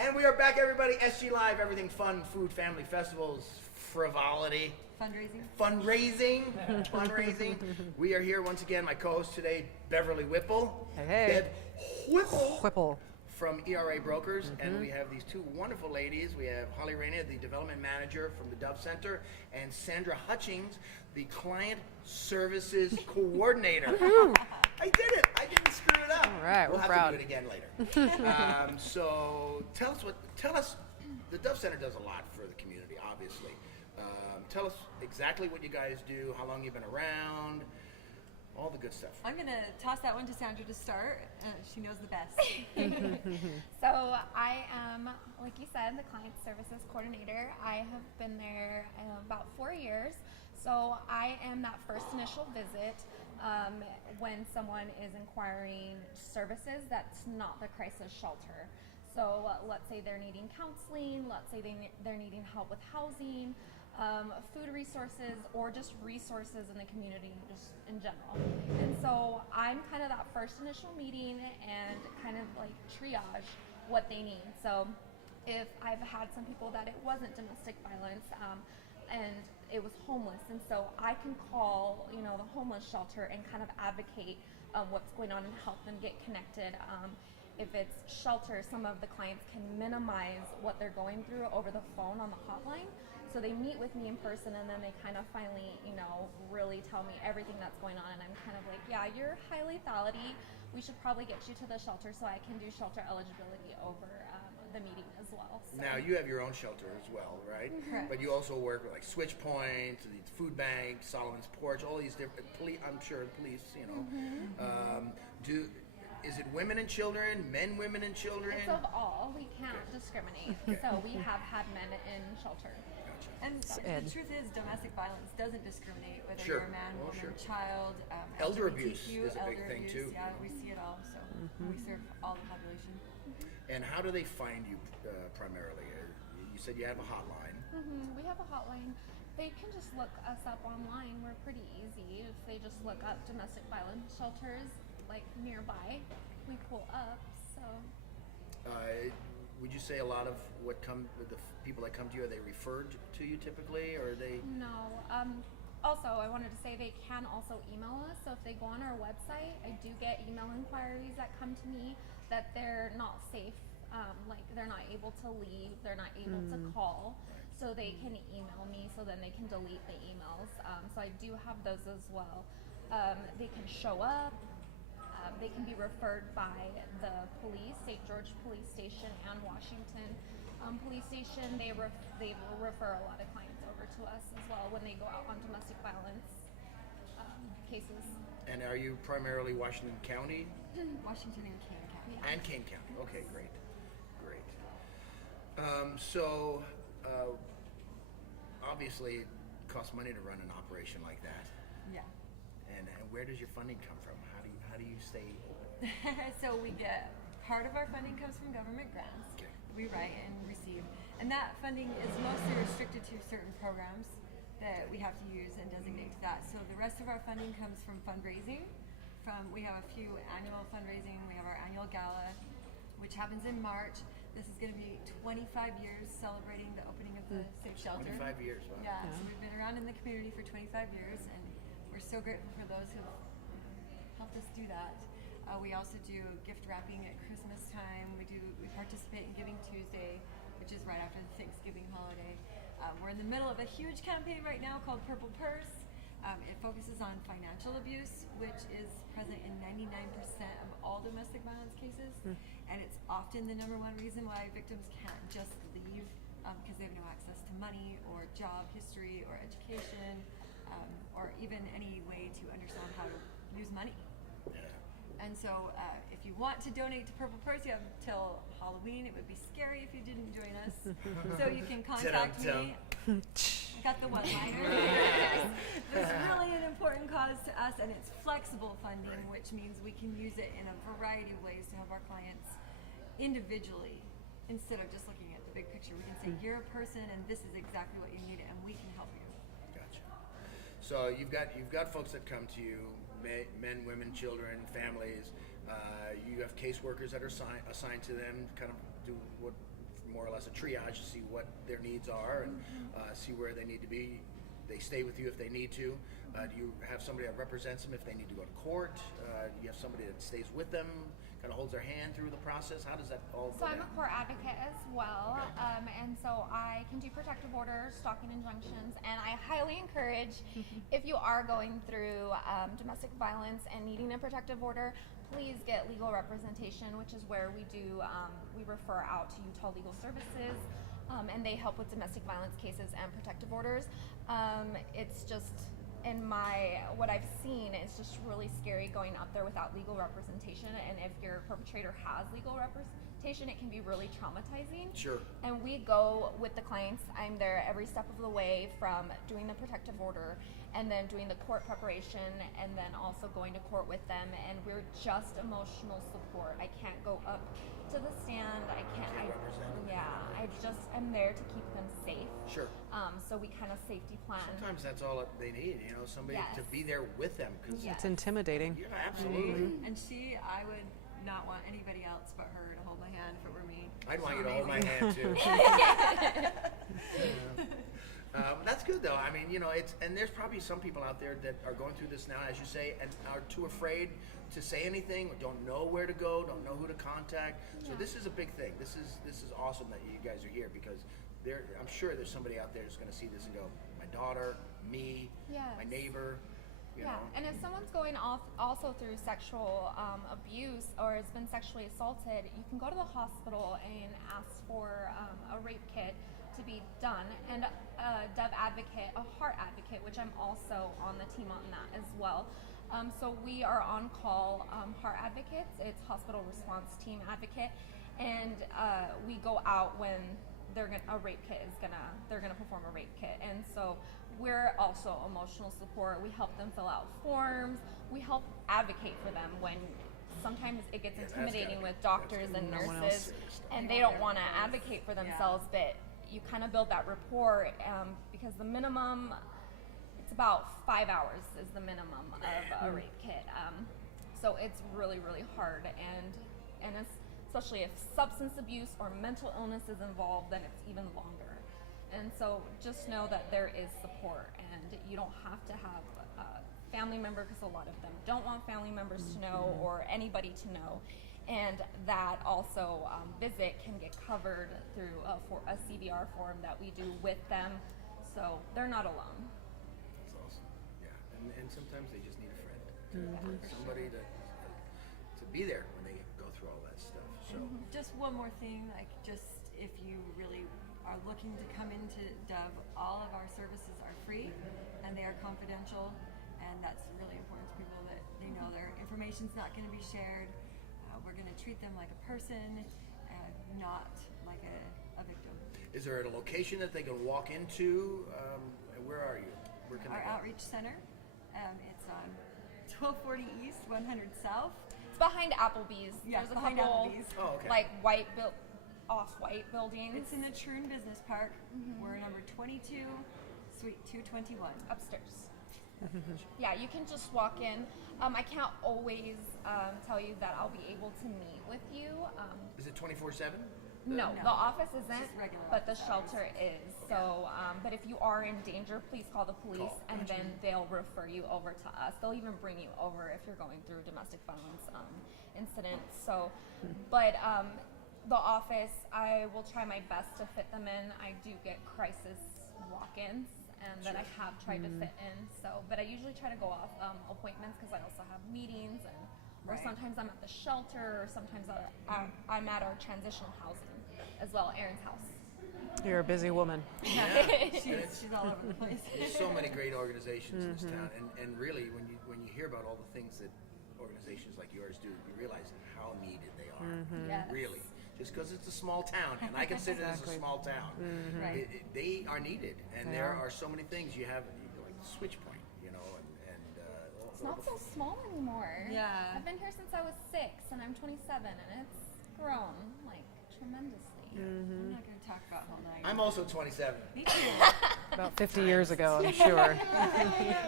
And we are back, everybody. SG Live, everything fun, food, family, festivals, frivolity. Fundraising. We are here once again. My co-host today, Beverly Whipple. Hey. Bev Whipple. From ERA Brokers. And we have these two wonderful ladies. We have Holly Reyna, the development manager from the Dove Center, and Sandra Hutchings, the client services coordinator. I did it. I didn't screw it up. All right, we'll we're have proud. to do it again later. So tell us, the Dove Center does a lot for the community, obviously. Tell us exactly what you guys do, how long you've been around, all the good stuff. I'm going to toss that one to Sandra to start. She knows the best. So I am, like you said, the client services coordinator. I have been there about 4 years. So I am that first initial visit when someone is inquiring services that's not the crisis shelter. So let's say they're needing counseling, let's say they're needing help with housing, food resources, or just resources in the community just in general. And so I'm kind of that first initial meeting and kind of like triage what they need. So if I've had some people that it wasn't domestic violence and it was homeless, and so I can call, the homeless shelter and kind of advocate what's going on and help them get connected. If it's shelter, some of the clients can minimize what they're going through over the phone on the hotline. So they meet with me in person, and then they kind of finally, really tell me everything that's going on. And I'm kind of like, yeah, you're high lethality. We should probably get you to the shelter so I can do shelter eligibility over the meeting as well. So. Now, you have your own shelter as well, right? Correct. But you also work with like Switch Point, the food bank, Solomon's Porch, all these different, I'm sure police, is it women and children, men, women, and children? It's of all. We can't discriminate. So we have had men in shelter. And the truth is, domestic violence doesn't discriminate whether Sure. you're a man, Well, woman, sure. child, Elder LGBTQ, abuse is a big elder thing, abuse. too. Yeah, we see it all. So we serve all the population. And how do they find you primarily? You said you have a hotline. We have a hotline. They can just look us up online. We're pretty easy. If they just look up domestic violence shelters, like nearby, we pull up. So. Would you say a lot of the people that come to you, are they referred to you typically, or are they? No. Also, I wanted to say they can also email us. So if they go on our website, I do get email inquiries that come to me that they're not safe, like they're not able to leave, they're not able to call. So they can email me, so then they can delete the emails. So I do have those as well. They can show up. They can be referred by the police, St. George Police Station and Washington Police Station. They will refer a lot of clients over to us as well when they go out on domestic violence cases. And are you primarily Washington County? Washington and Kane County. Yeah. And Kane County. Okay, great. Obviously, it costs money to run an operation like that. Yeah. And where does your funding come from? How do you stay open? So we get, part of our funding comes from government grants. Okay. We write and receive. And that funding is mostly restricted to certain programs that we have to use and designate to that. So the rest of our funding comes from fundraising. We have a few annual fundraising. We have our annual gala, which happens in March. This is going to be 25 years celebrating the opening of the Safe Shelter. 25 years, wow. Yeah, so we've been around in the community for 25 years, and we're so grateful for those who helped us do that. We also do gift wrapping at Christmas time. We participate in Giving Tuesday, which is right after the Thanksgiving holiday. We're in the middle of a huge campaign right now called Purple Purse. It focuses on financial abuse, which is present in 99% of all domestic violence cases, and it's often the number one reason why victims can't just leave because they have no access to money or job history or education or even any way to understand how to use money. And so if you want to donate to Purple Purse, you have till Halloween. It would be scary if you didn't join us. So you can contact me. Got the one-liner. This is really an important cause to us, and it's flexible funding, which means we can use it in a variety of ways to help our clients individually, instead of just looking at the big picture. We can say, you're a person, and this is exactly what you need, and we can help you. Gotcha. So you've got folks that come to you, men, women, children, families. You have caseworkers that are assigned to them, kind of do what more or less a triage to see what their needs are and see where they need to be. They stay with you if they need to. Do you have somebody that represents them if they need to go to court? Do you have somebody that stays with them, kind of holds their hand through the process? How does that all So go I'm down? a court advocate as well, and so I can do protective orders, stalking injunctions, and I highly encourage if you are going through domestic violence and needing a protective order, please get legal representation, which is where we refer out to Utah Legal Services, and they help with domestic violence cases and protective orders. It's just, what I've seen, it's just really scary going out there without legal representation, and if your perpetrator has legal representation, it can be really traumatizing. Sure. And we go with the clients. I'm there every step of the way, from doing the protective order and then doing the court preparation and then also going to court with them, and we're just emotional support. I can't go up to the stand. I represent them. I'm there to keep them safe. Sure. So we kind of safety plan. Sometimes that's all that they need, somebody Yes. to be there with them. Cause Yes. It's intimidating. Yeah, absolutely. And I would not want anybody else but her to hold my hand if it were me. I'd want you to hold my hand too. That's good though. I mean, and there's probably some people out there that are going through this now, as you say, and are too afraid to say anything, or don't know where to go, don't know who to contact. So this is a big thing. This is awesome that you guys are here, because I'm sure there's somebody out there that's going to see this and go, my daughter, me, Yes. my neighbor. You know. And if someone's going off also through sexual abuse or has been sexually assaulted, you can go to the hospital and ask for a rape kit to be done, and a Dove advocate, a heart advocate, which I'm also on the team on that as well. So we are on call heart advocates. It's hospital response team advocate, and we go out when they're gonna perform a rape kit, and so we're also emotional support. We help them fill out forms. We help advocate for them when sometimes it gets intimidating with doctors and nurses, and they don't want to advocate for themselves, but you kind of build that rapport, because the minimum, it's about 5 hours is the minimum of a rape kit. So it's really, really hard, and it's, especially if substance abuse or mental illness is involved, then it's even longer. And so just know that there is support, and you don't have to have a family member, because a lot of them don't want family members to know or anybody to know. And that also visit can get covered through a CVR form that we do with them, so they're not alone. That's awesome. Yeah, and sometimes they just need a friend, somebody to be there when they go through all that stuff. So Just one more thing, if you really are looking to come into Dove, all of our services are free and they are confidential, and that's really important to people, that they know their information's not going to be shared. We're going to treat them like a person, not like a victim. is there a location that they can walk into? Where are you? Where can Our they go? outreach center, it's on 1240 East, 100 South. It's behind Applebee's. Yes, There's a behind couple Applebee's. Oh, okay. like off-white buildings It's in the Troon Business Park. We're number 22, Suite 221. upstairs. Yeah, you can just walk in. I can't always tell you that I'll be able to meet with you. Is it 24/7? No, No. the office isn't, just regular but the office shelter is. So, but if you are in danger, please call the police, and then they'll refer you over to us. They'll even bring you over if you're going through domestic violence incidents. So, but the office, I will try my best to fit them in. I do get crisis walk-ins, and that I have tried to fit in. So, but I usually try to go off appointments, because I also have meetings, and or Right. sometimes I'm at the shelter, or sometimes I'm at our transitional housing as well, Erin's house. You're a busy woman. Yeah. She's all over the place. There's so many great organizations in this town, and really, when you hear about all the things that organizations like yours do, you realize how needed they are. Yes. Really, just because it's a small town, and I consider this a Exactly. small town, Right. they are needed, and They there are. are so many things you have, like Switch Point, and It's not so small anymore. Yeah. I've been here since I was 6, and I'm 27, and it's grown like tremendously. I'm not going to talk about how nice. I'm also 27. Me too. About 50 years ago, I'm sure.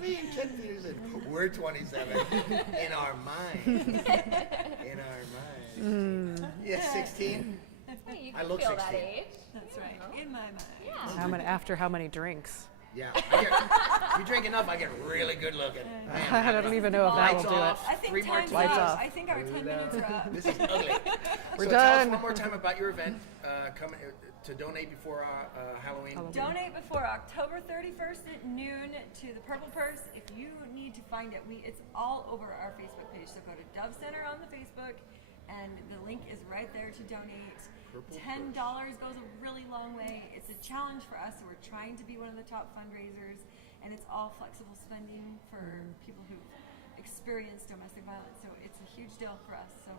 Being confusing. We're 27 in our mind. In our mind. Yeah, 16. Hey, you I can look feel 16. that age. That's right. In my mind. Yeah. After how many drinks? Yeah. You drink enough, I get really good looking. I don't even know if that will Lights do it. off. I think 3 time's martinis. Lights up. off. I think our 10 minutes are up. This is ugly. We're so Tell us done. one more time about your event coming to donate before Halloween. Donate before October 31st at noon to the Purple Purse. If you need to find it, it's all over our Facebook page. So go to Dove Center on the Facebook, and the link is right there to donate. $10 goes a really long way. It's a challenge for us, so we're trying to be one of the top fundraisers, and it's all flexible spending for people who've experienced domestic violence. So it's a huge deal for us. So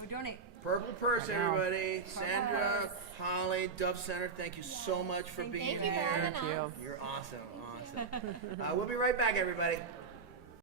go donate. Purple Purse, I know. everybody. Sandra, Holly, Dove Center, thank you so much for being Thank you for here. having Thank you. us. You're awesome. We'll be right back, everybody.